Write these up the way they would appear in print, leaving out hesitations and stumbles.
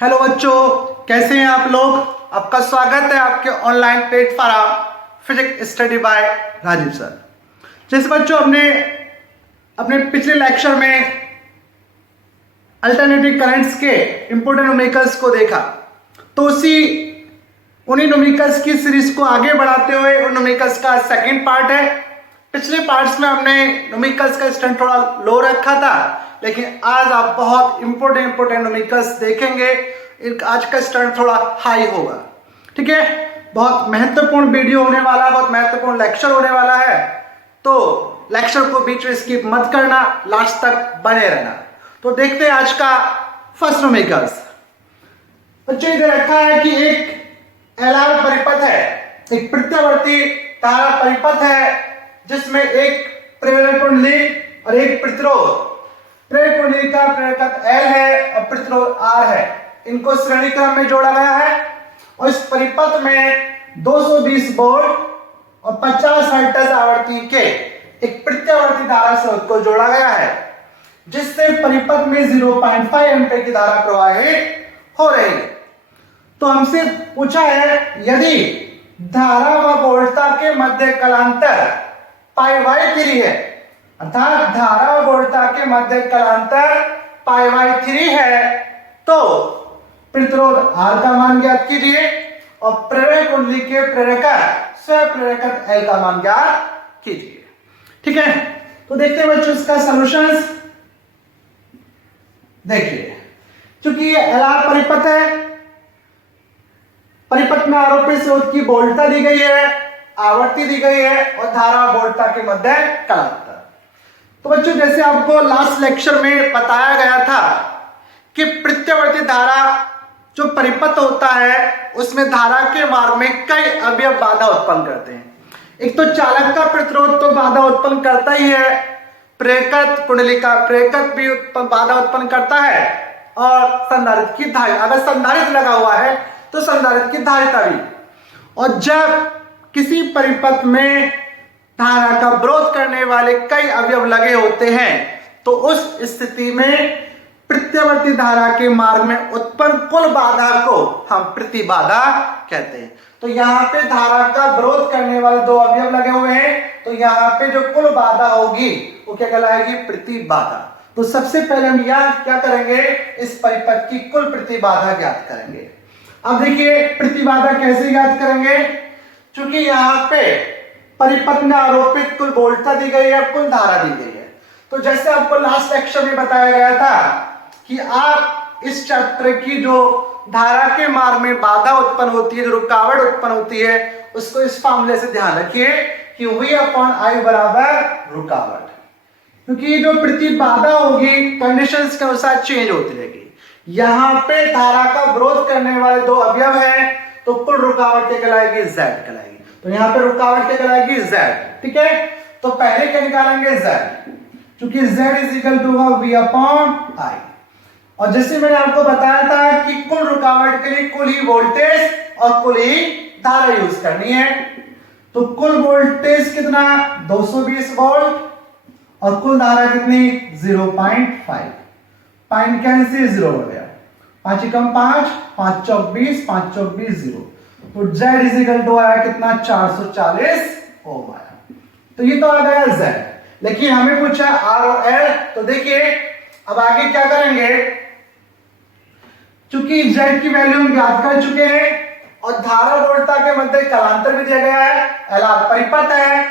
Hello बच्चों, कैसे हैं आप लोग। आपका स्वागत है आपके online platform physics study by Rajeev sir. जैसे बच्चों हमने अपने पिछले लेक्चर में अल्टरनेटिव करंट्स के इंपोर्टेंट न्यूमेरिकल्स को देखा, तो उन्हीं न्यूमेरिकल्स की सीरीज को आगे बढ़ाते हुए उन न्यूमेरिकल्स का सेकंड पार्ट है। पिछले पार्ट्स में हमने न्यूमेरिकल्स का स्टैंड थोड़ा लो रखा था, लेकिन आज आप बहुत इंपोर्टेंट न्यूमेरिकल्स देखेंगे। आज का स्टैंड थोड़ा हाई होगा, ठीक है। बहुत महत्वपूर्ण वीडियो होने वाला है, बहुत महत्वपूर्ण लेक्चर होने वाला है, तो लेक्चर को बीच में स्किप मत करना, लास्ट तक बने रहना। तो देखते हैं आज का फर्स्ट न्यूमेरिकल्स। बच्चों इधर रखा है कि एक एलआर परिपथ है, एक प्रत्यावर्ती तारा परिपथ है, जिसमें एक प्रेरक कुंडली और एक प्रतिरोध। प्रेरक कुंडली का प्रेरकत्व L है और प्रतिरोध R है। इनको श्रेणी क्रम में जोड़ा गया है और इस परिपथ में 220 वोल्ट और 50 हर्ट्ज आवृत्ति के एक प्रत्यावर्ती धारा स्रोत को जोड़ा गया है, जिससे परिपथ में 0.5 एम्पीयर की धारा प्रवाहित हो रही है। तो हमसे पूछा है, यदि धारा व वोल्टता के मध्य कलांतर π/3 है, अर्थात धारा व वोल्टता के मध्य कलांतर π/3 है, तो प्रतिरोध R का मान ज्ञात कीजिए और प्रेरक कुंडली के प्रेरकत्व स्व प्रेरकत्व L का मान ज्ञात कीजिए। ठीक है, तो देखते हैं बच्चों इसका सॉल्यूशंस। देखिए, क्योंकि ये एलआर परिपथ है, परिपथ में आरोपित स्रोत की वोल्टता दी गई है, आवृत्ति दी गई है और धारा वोल्टता के मध्य कलांतर। तो बच्चों जैसे आपको लास्ट लेक्चर में बताया गया था कि प्रत्यावर्ती धारा जो परिपथ होता है, उसमें धारा के मार्ग में कई अवयव बाधा उत्पन्न करते हैं। एक तो चालक का प्रतिरोध तो बाधा उत्पन्न करता ही है, प्रेरकत्व कुंडली का प्रेरकत्व भी बाधा उत्पन्न करता है, और संधारित्र की धारिता, अगर संधारित्र लगा हुआ है तो संधारित्र की धारिता भी। और जब किसी परिपथ में धारा का विरोध करने वाले कई अवयव लगे होते हैं, तो उस स्थिति में प्रत्यावर्ती धारा के मार्ग में उत्पन्न कुल बाधा को हम प्रतिबाधा कहते हैं। तो यहाँ पे धारा का विरोध करने वाले दो अवयव लगे हुए हैं, तो यहाँ पे जो कुल बाधा होगी वो क्या कहलाएगी? प्रतिबाधा। तो सबसे पहले हम यहाँ क्या करेंगे? इस परिपथ की कुल प्रतिबाधा ज्ञात करेंगे। अब देखिए प्रतिबाधा कैसे ज्ञात करेंगे? क्योंकि यहाँ पे परिपथ में आरोपित कुल वोल्टता दी गई है, कुल धारा दी गई है। तो जैसे आपको लास्ट लेक्चर में बताया गया था कि आप इस चैप्टर की जो धारा के मार्ग में बाधा उत्पन्न होती है, जो रुकावट उत्पन्न होती है, उसको इस फॉर्मूले से ध्यान रखिए कि V/I बराबर रुकावट। क्योंकि जो प्रतिबाधा होगी कंडीशंस के अनुसार चेंज होती रहेगी। यहाँ पे धारा का विरोध करने वाले दो अवयव हैं, तो कुल रुकावट क्या कहलाएगी? Z कहलाएगी। तो यहाँ पे रुकावट क्या कहलाएगी? Z। ठीक है, तो पहले क्या निकालेंगे? Z, क्योंकि Z = V/I। और जैसे मैंने आपको बताया था कि कुल रुकावट के लिए कुल ही वोल्टेज और कुल ही धारा यूज करनी है। तो कुल वोल्टेज कितना? 220 वोल्ट और कुल धारा कितनी? 0.5। पॉइंट कैंसिल 0 हो गया, 5 × 5 5 चौक 20, 5 चौक 20 0। तो Z आया कितना? 440 ओम आया। तो ये तो आ गया Z। लेकिन हमें पूछा R और L, तो देखिए अब आगे क्या करेंगे? चूंकि Z की वैल्यू हम ज्ञात कर चुके हैं और धारा वोल्टता के मध्य कलांतर भी दिया गया है, LR परिपथ है,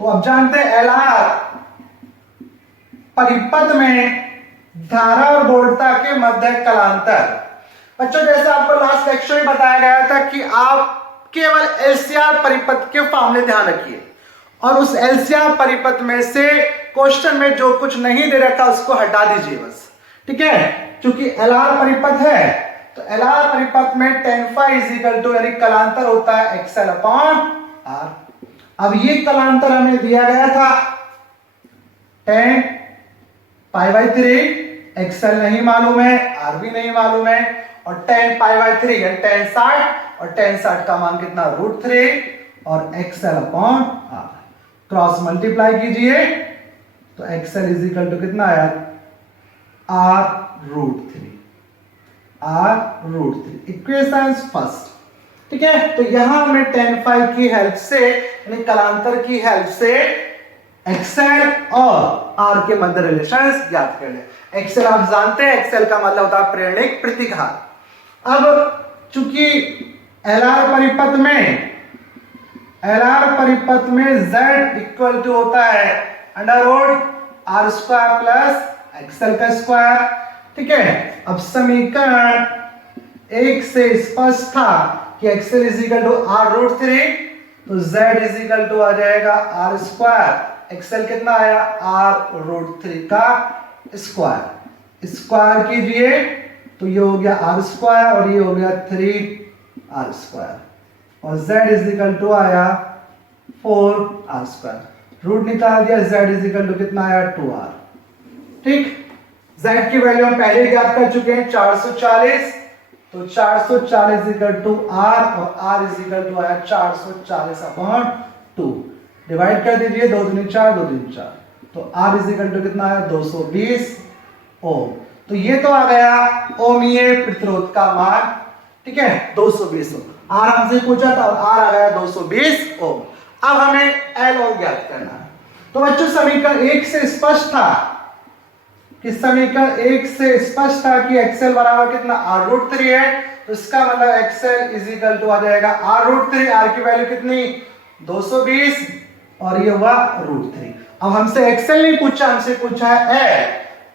तो अब जानते हैं LR परिपथ में धारा और वोल्टता के मध्य कलांतर। बच्चों जैसे आपको लास्ट लेक्चर में बताया गया था कि आप केवल LCR परिपथ के फॉर्मूले ध्यान रखिए, और उस LCR परिपथ में से क्वेश्चन में जो कुछ नहीं दे रखा उसको हटा दीजिए बस। ठीक है, क्योंकि LR परिपथ है, तो LR परिपथ में tan phi यानी कलांतर होता है XL/R। अब ये कलांतर हमें दिया गया था tan π/3, XL नहीं मालूम है, R भी नहीं मालूम है, और tan π/3 यानी tan 60, और tan 60 का मान कितना? √3 और XL/R। क्रॉस मल्टीप्लाई कीजिए तो XL कितना आया? R√3। r√3 equation first. ठीक है, तो यहां हमने tan phi की हेल्प से यानी कलांतर की हेल्प से एक्सेल और r के मध्य रिलेशन ज्ञात कर ले। एक्सेल आप जानते हैं, एक्सेल का मतलब होता है प्रेरणिक प्रतिघात। अब चूंकि LR परिपथ में z इक्वल टू होता है √r² प्लस एक्सेल का स्क्वायर। ठीक है, अब समीकरण 1 से स्पष्ट था कि Excel is equal to r√3, तो z इज इक्वल टू आ जाएगा r²। एक्सेल कितना आया r√3 का स्क्वायर, स्क्वायर कीजिए तो ये हो गया r² और ये हो गया 3r² और z इज इक्वल टू आया 4r²। रूट निकाल दिया, z इज इक्वल टू कितना आया 2r। ठीक, z की वैल्यू हम पहले ज्ञात कर चुके हैं 440, तो 440 इक्वल टू r और r इज इक्वल टू आया 440/2। डिवाइड कर दीजिए, 2 दूनी 4, 2 दूनी 4, तो r इज इक्वल टू कितना आया 220 ओम। तो ये तो आ गया ओमीय प्रतिरोध का मान। ठीक है, 220 ओम। r हमसे पूछा था और r आ गया 220 ओम। अब हमें L और ज्ञात करना है। तो बच्चों समीकरण 1 से स्पष्ट था कि एक्सेल बराबर कितना r√3 है, तो इसका मतलब एक्सेल इज इक्वल टू आ जाएगा r√3। r की वैल्यू कितनी 220 और ये हुआ √3। अब हमसे एक्सेल नहीं पूछा, हमसे पूछा है L।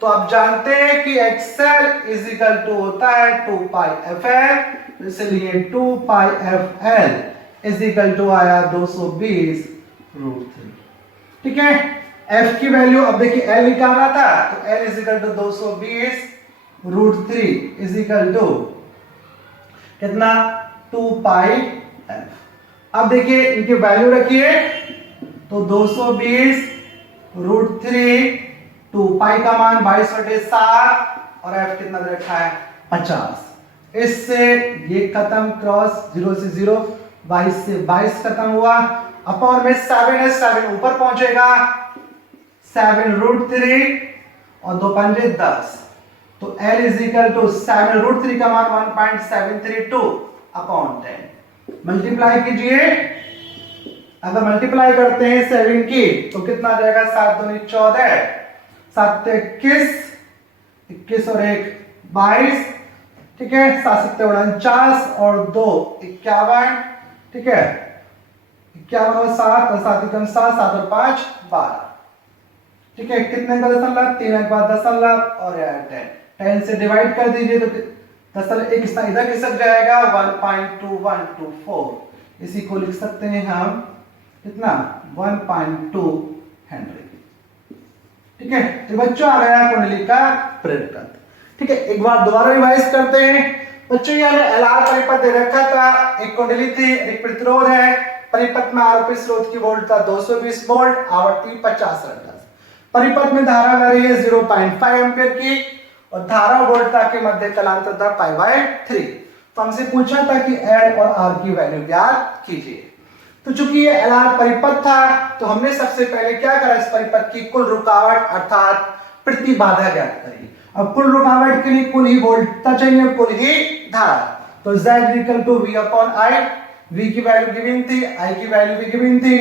तो आप जानते हैं कि एक्सेल इज इक्वल टू होता है 2πfl, तो इसलिए 2πfl इज इक्वल टू आया 220√3। ठीक है, f की वैल्यू अब देखिए L निकालना था, तो L is equal to 220√3 is equal to कितना 2πf। अब देखिए इनकी वैल्यू रखिए, तो 220√3, 2π का मान 22/7 और f कितना रखा है 50। इससे ये खत्म, क्रॉस 0 से 0, 22 से 22 खत्म हुआ। अपॉन में 7 है, 7 ऊपर पहुंचेगा, 7√3 और 2 पंजे 10, तो L इज इक्वल टू 7√3 का मान 1.732/10। मल्टीप्लाई कीजिए, अगर मल्टीप्लाई करते हैं 7 की तो कितना आ जाएगा 7 दूनी 14, 7 21, 21 और 1 22। ठीक है, 7 7 49 और 2 51। ठीक है, 51 और 7 और 7 1 7, 7 और 5 12। ठीक है, कितने का दशमलव 3 के बाद दशमलव और 10 से डिवाइड कर दीजिए तो दशमलव एक इधर खिसक जाएगा 1.2124। इसी को लिख सकते हैं हम कितना 1.2 हेनरी। ठीक है, तो बच्चों आ गया कुंडली का प्रेरकत्व। ठीक है, एक बार दोबारा रिवाइज करते हैं बच्चों। ये हमें LR परिपथ दे रखा था, एक कुंडली थी, एक प्रतिरोध है, परिपथ में आरोपित स्रोत की वोल्ट था 220 वोल्ट, आवृत्ति 50 हर्ट्ज। परिपथ में धारा बह रही है 0.5 एम्पीयर की और धारा वोल्टता के मध्य कलांतर था π/3। तो हमसे पूछा था कि L और R की वैल्यू ज्ञात कीजिए। तो चूंकि ये LR परिपथ था, तो हमने सबसे पहले क्या करा, इस परिपथ की कुल रुकावट अर्थात प्रतिबाधा ज्ञात करी। अब कुल रुकावट के लिए कुल ही वोल्टता चाहिए, कुल ही धारा, तो Z equal to V/I। V की वैल्यू गिवन थी, I की वैल्यू भी गिवन थी,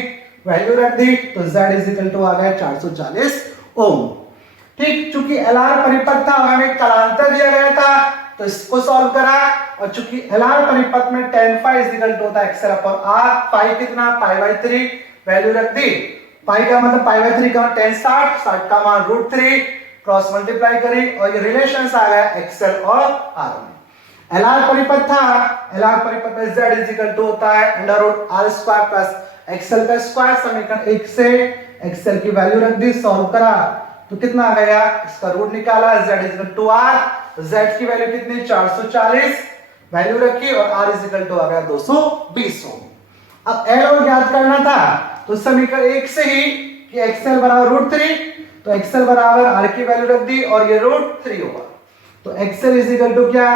वैल्यू रख दी, तो Z इज इक्वल टू आ गया 440 ओम। ठीक, चूंकि LR परिपथ था, हमें कलांतर दिया गया था, तो इसको सॉल्व करा, और चूंकि LR परिपथ में tan phi is equal to होता है एक्सेल अपॉन r। पाई कितना π/3, वैल्यू रख दी, पाई का मतलब π/3 का tan 60 का मान √3, क्रॉस मल्टीप्लाई करी और ये रिलेशंस आ गया एक्सेल और r में। LR परिपथ था, LR परिपथ में Z इज इक्वल टू होता है √r² प्लस एक्सेल का स्क्वायर। समीकरण 1 से एक्सेल की वैल्यू रख दी, सॉल्व करा तो कितना आ गया, इसका रूट निकाला, Z is equal to r, Z की वैल्यू कितनी 440, वैल्यू रखी और r इज इक्वल टू आ गया 220 ओम। अब L और ज्ञात करना था, तो समीकरण 1 से ही कि एक्सेल बराबर √3, तो एक्सेल बराबर r की वैल्यू रख दी और ये √3 होगा। तो एक्सेल इज इक्वल टू क्या,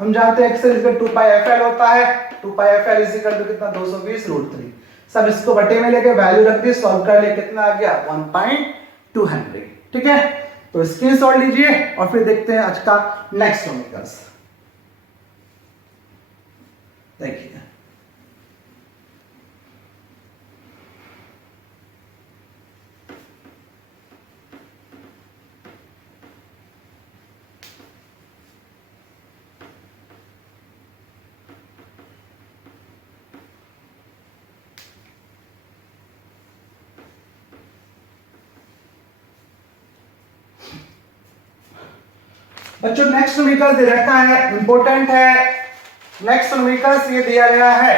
हम जानते हैं Excel is equal to 2πfl होता है, 2πfl इज इक्वल टू कितना 220√3। सब इसको बटे में लेके वैल्यू रख दी, सॉल्व कर ले, कितना आ गया 1.2 हेनरी। ठीक है, तो स्क्रीनशॉट लीजिए और फिर देखते हैं आज का नेक्स्ट समीकरण। देखिए बच्चों नेक्स्ट न्यूमेरिकल दे रखा है, इंपॉर्टेंट है। नेक्स्ट न्यूमेरिकल ये दिया गया है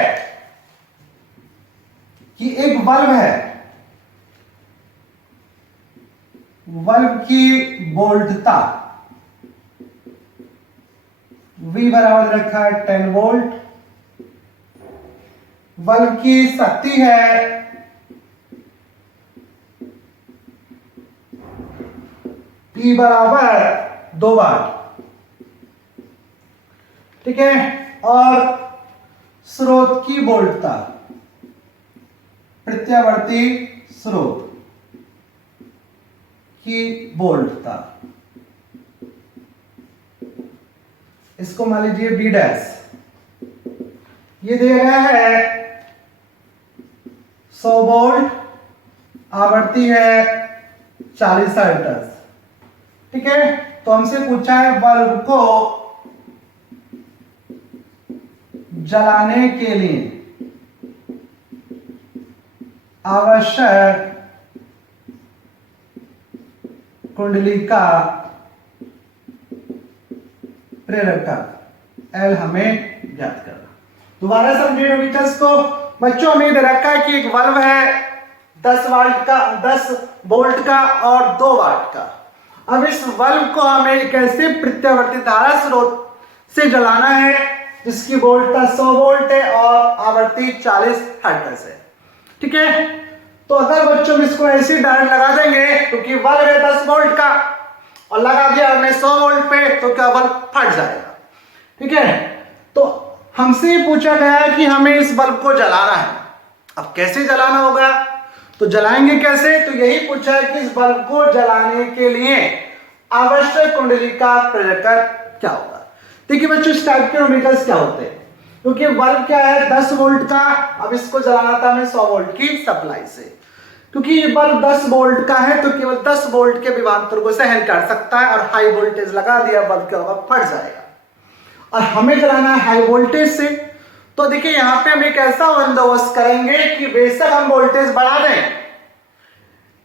कि एक बल्ब है, बल्ब की वोल्टता V बराबर रखा है 10 वोल्ट, बल्ब की शक्ति है P बराबर 2 वाट, ठीक है। और स्रोत की वोल्टता, प्रत्यावर्ती स्रोत की वोल्टता, इसको मान लीजिए B डैश, ये दिया गया है 100 वोल्ट, आवृत्ति है 40 हर्ट्ज, ठीक है। तो हमसे पूछा है बल्ब को जलाने के लिए आवश्यक कुंडली का प्रेरकत्व L हमें ज्ञात करना। दोबारा समझिए न्यूमेरिकल्स को। बच्चों हमें दे रखा है कि एक बल्ब है 10 वोल्ट का और 2 वाट का। अब इस बल्ब को हमें एक ऐसे प्रत्यावर्ती धारा स्रोत से जलाना है जिसकी वोल्टता 100 वोल्ट है और आवृत्ति 40 हर्ट्ज है, ठीक है। तो अगर बच्चों में इसको ऐसे डायरेक्ट लगा देंगे, क्योंकि बल्ब है 10 वोल्ट का और लगा दिया हमने 100 वोल्ट पे, तो क्या बल्ब फट जाएगा, ठीक है। तो हमसे पूछा गया है कि हमें इस बल्ब को जलाना है। अब कैसे जलाना होगा, तो जलाएंगे कैसे, तो यही पूछा है कि इस बल्ब को जलाने के लिए आवश्यक कुंडली का प्रेरकत्व क्या होगा। देखिए बच्चों इस टाइप के न्यूमेरिकल्स क्या होते हैं, क्योंकि बल्ब क्या है 10 वोल्ट का, अब इसको जलाना था हमें 100 वोल्ट की सप्लाई से। क्योंकि ये बल्ब 10 वोल्ट का है तो केवल 10 वोल्ट के विभवांतर को सहन कर सकता है, और हाई वोल्टेज लगा दिया बल्ब क्या होगा, फट जाएगा। और हमें जलाना है हाई वोल्टेज से, तो देखिए यहां पे हम एक ऐसा बंदोबस्त करेंगे कि बेशक हम वोल्टेज बढ़ा दें,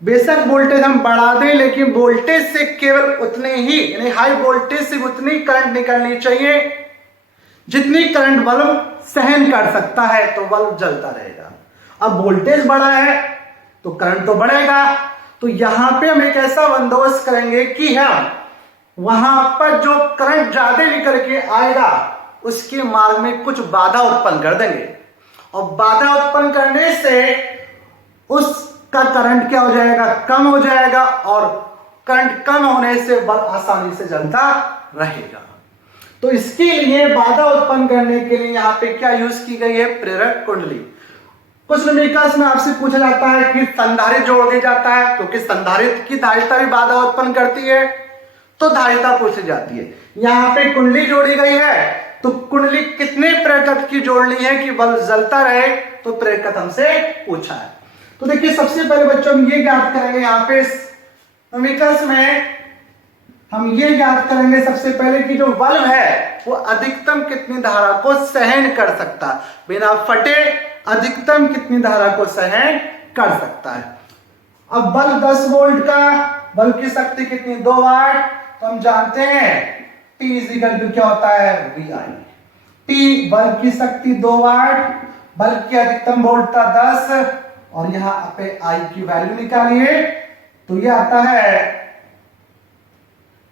बेशक वोल्टेज हम बढ़ा दें, लेकिन वोल्टेज से केवल उतने ही, यानी हाई वोल्टेज से उतनी करंट निकलनी चाहिए जितनी करंट बल्ब सहन कर सकता है, तो बल्ब जलता रहेगा। अब वोल्टेज बढ़ा है तो करंट तो बढ़ेगा, तो यहां पे हम एक ऐसा बंदोबस्त करेंगे कि हम वहां पर जो करंट ज्यादा निकल के आएगा उसके मार्ग में कुछ बाधा उत्पन्न कर देंगे, और बाधा उत्पन्न करने से उसका करंट क्या हो जाएगा, कम हो जाएगा, और करंट कम होने से बल्ब आसानी से जलता रहेगा। तो इसके लिए बाधा उत्पन्न करने के लिए यहां पे क्या यूज की गई है, प्रेरक कुंडली। कुछ न्यूमेरिकल्स में आपसे पूछा जाता है कि संधारित्र जोड़ दिया जाता है, क्योंकि संधारित्र की धारिता भी बाधा उत्पन्न करती है, तो धारिता पूछी जाती है। यहां पे कुंडली जोड़ी गई है, तो कुंडली कितने प्रेरकत्व की जोड़नी है कि बल्ब जलता रहे, तो प्रेरकत्व हमसे पूछा है। तो देखिए सबसे पहले बच्चों हम ये ज्ञात करेंगे, यहाँ पे न्यूमेरिकल्स में हम ये ज्ञात करेंगे सबसे पहले कि जो बल्ब है वो अधिकतम कितनी धारा को सहन कर सकता है, बिना फटे अधिकतम कितनी धारा को सहन कर सकता है। अब बल्ब 10 वोल्ट का, बल्ब की शक्ति कितनी, 2 वाट, तो हम जानते हैं P इक्वल टू क्या होता है, VI। P बल्ब की शक्ति 2 वाट, बल्ब की अधिकतम वोल्टता 10, और यहां पे I की वैल्यू निकालिए, तो ये आता है,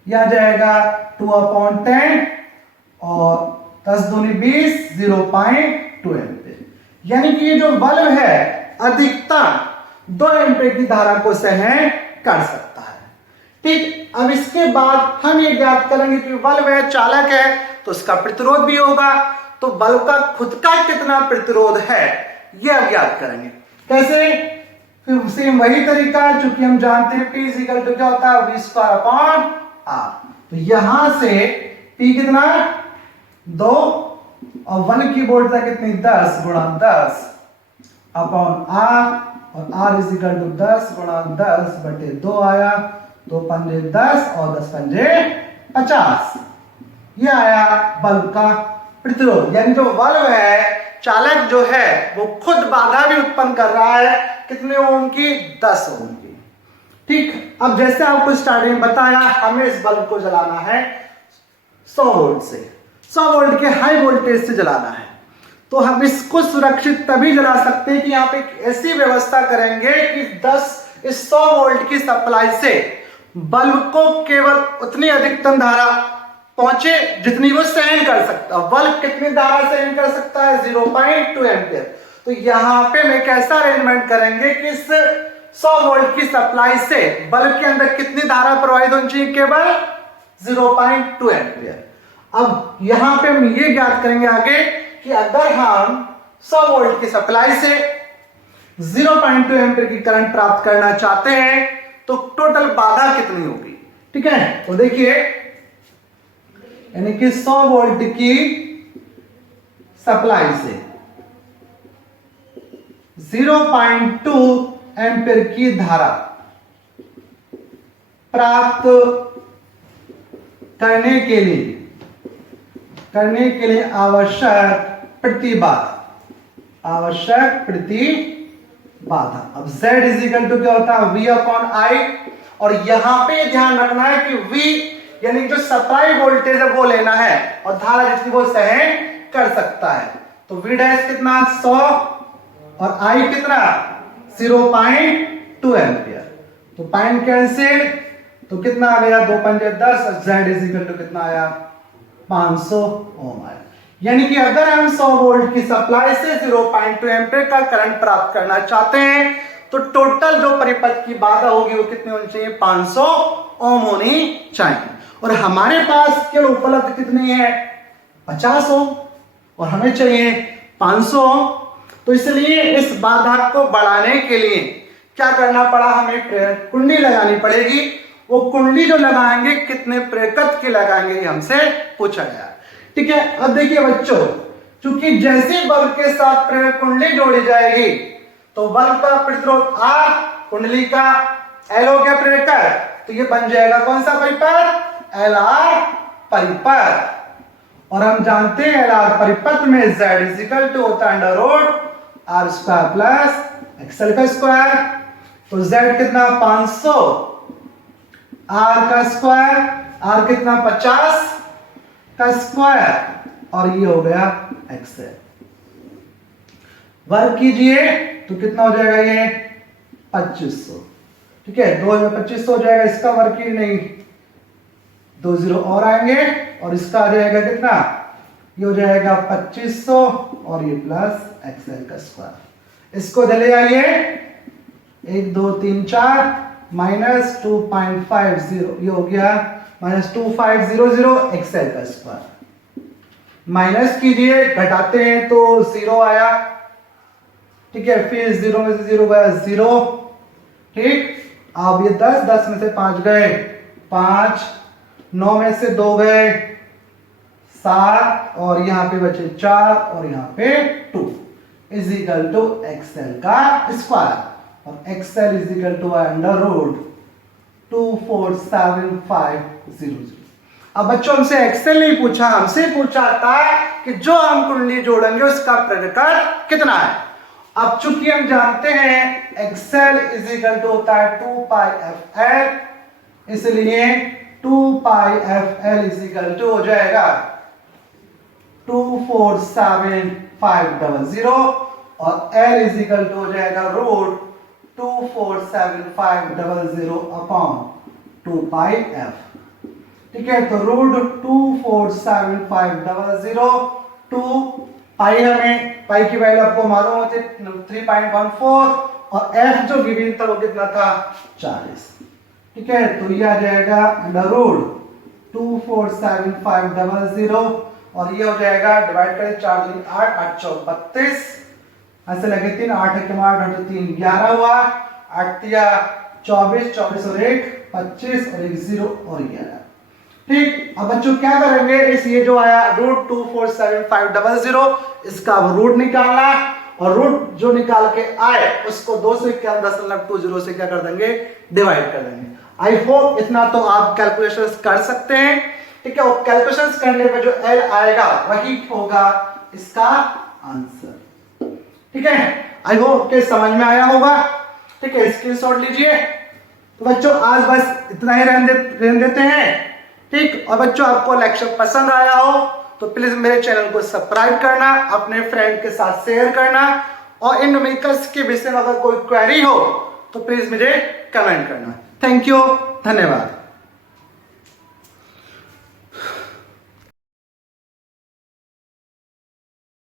यह आ जाएगा 2/10 और 10 दूनी 20, 0.2 एम्पीयर। यानी कि ये जो बल्ब है अधिकतम 2 एम्पीयर की धारा को सहन कर सकता है, ठीक। अब इसके बाद हम ये ज्ञात करेंगे कि बल्ब है चालक है, तो उसका प्रतिरोध भी होगा, तो बल्ब का खुद का कितना प्रतिरोध है यह अब ज्ञात करेंगे। कैसे, फिर सेम वही तरीका, चूंकि हम जानते हैं P इक्वल टू क्या होता है, V²/R। तो यहां से P कितना, 2 और 1 की बोल्टता कितनी 10 गुणा 10 अपॉन आर, और आर इज इक्वल टू 10 गुणा 10 बटे 2 आया, 2 पंजे 10 और 10 पंजे 50। ये आया बल्ब का प्रतिरोध, यानी जो बल्ब है, चालक जो है वो खुद बाधा भी उत्पन्न कर रहा है, कितने ओम की 10 ओम की। ठीक, अब जैसे आपको स्टार्टिंग में बताया, हमें इस बल्ब को जलाना है 100 वोल्ट से, 100 वोल्ट के हाई वोल्टेज से जलाना है। तो हम इसको सुरक्षित तभी जला सकते हैं कि यहाँ पे ऐसी व्यवस्था करेंगे कि इस 100 वोल्ट की सप्लाई से बल्ब को केवल उतनी अधिकतम धारा पहुंचे जितनी वो सहन कर सकता है। बल्ब कितनी धारा सहन कर सकता है? 0.2 एम्पियर। तो यहाँ पे मैं कैसा अरेंजमेंट करेंगे कि इस 100 वोल्ट की सप्लाई से बल्ब के अंदर कितनी धारा प्रवाहित होनी चाहिए? केवल 0.2 एम्पियर। अब यहां पे हम ये ज्ञात करेंगे आगे कि अगर हम 100 वोल्ट की सप्लाई से 0.2 एम्पियर की करंट प्राप्त करना चाहते हैं तो टोटल बाधा कितनी होगी। ठीक है, तो देखिए, यानी कि 100 वोल्ट की सप्लाई से 0.2 एम्पियर की धारा प्राप्त करने के लिए आवश्यक प्रतिबाधा, अब Z इज इक्वल टू क्या होता है? V upon I। और यहां पे ध्यान रखना है कि V यानी जो सप्लाई वोल्टेज है वो लेना है और धारा जितनी वो सहन कर सकता है। तो V डैश कितना 100 और I कितना 0.2 एम्पियर। तो पॉइंट कैंसिल, तो कितना आ गया 2 पंजे 10 और Z इज इक्वल टू कितना आया 500 ओम आया। यानी कि अगर हम 100 वोल्ट की सप्लाई से 0.2 एम्पियर का करंट प्राप्त करना चाहते हैं तो टोटल जो परिपथ की बाधा होगी वो कितनी होनी चाहिए? 500 ओम होनी चाहिए। और हमारे पास केवल उपलब्ध कितनी है? 50 ओम, और हमें चाहिए 500 ओम। तो इसलिए इस बाधा को बढ़ाने के लिए क्या करना पड़ा? हमें प्रेरक कुंडी लगानी पड़ेगी। वो कुंडी जो लगाएंगे कितने प्रेरकत्व की लगाएंगे ये हमसे पूछा गया। ठीक है, अब देखिए बच्चों, क्योंकि जैसे बल्ब के साथ प्रेरक कुंडली जोड़ी जाएगी तो बल्ब का प्रतिरोध R, कुंडली का L हो गया प्रेरक, तो ये बन जाएगा कौन सा परिपथ? LR परिपथ। और हम जानते हैं LR परिपथ में Z इज इक्वल टू होता है under root R square plus XL का स्क्वायर। तो Z कितना 500, R का स्क्वायर, R कितना 50 का स्क्वायर, और ये हो गया XL। वर्ग कीजिए तो कितना हो जाएगा? ये 2500। ठीक है, 2 में 2500 हो जाएगा, इसका वर्ग की नहीं, 2 जीरो और आएंगे और इसका आ जाएगा कितना? ये हो जाएगा 2500 और ये प्लस XL का स्क्वायर। इसको चले आइए 1 2 3 4 माइनस 2.50, ये हो गया माइनस 2500 XL का स्क्वायर। माइनस कीजिए, घटाते हैं तो 0 आया। ठीक है, फिर 0 में से 0 गया 0। ठीक, अब ये 10 में से 5 गए 5, 9 में से 2 गए 7, और यहां पे बचे 4 और यहां पे 2 इज इक्वल टू XL का स्क्वायर। और XL is equal to under root 247500। अब बच्चों हमसे XL नहीं पूछा, हमसे पूछा था कि जो हम कुंडली जोड़ेंगे उसका प्रेरक कितना है। अब चूंकि हम जानते हैं XL इज इक्वल टू होता है 2πfL, इसलिए 2πfL इज इक्वल टू हो जाएगा 247500 और L इज इक्वल टू हो जाएगा रूट 247500 अपॉन 2πf। ठीक है, तो रूट 247500 2 पाई, हमें पाई की वैल्यू आपको मालूम होती 3.14 और f जो गिवन था वो कितना था 40। ठीक है, तो ये आ जाएगा अंडर रूट 247500 और ये हो जाएगा डिवाइड करें 4 3 8 8 4 32, ऐसे लगे 3 8 1 8 8 3 11 हुआ, 8 3 24 24 और 1 25 और 1 0 और 11। ठीक, अब बच्चों क्या करेंगे, इस ये जो आया √247,500 इसका अब रूट निकालना, और रूट जो निकाल के आए उसको 2 से 10.20 से क्या कर देंगे, डिवाइड कर देंगे। आई होप इतना तो आप कैलकुलेशंस कर सकते हैं। ठीक है, और कैलकुलेशंस करने पे जो एल आएगा वही होगा इसका आंसर। ठीक है, आई होप के समझ में आया होगा। ठीक है, स्क्रीनशॉट लीजिए। तो बच्चों आज बस इतना ही रहने देते हैं। ठीक, और बच्चों आपको लेक्चर पसंद आया हो तो प्लीज मेरे चैनल को सब्सक्राइब करना, अपने फ्रेंड के साथ शेयर करना, और इन न्यूमेरिकल्स के विषय में अगर कोई क्वेरी हो तो प्लीज मुझे कमेंट करना। थैंक यू, धन्यवाद।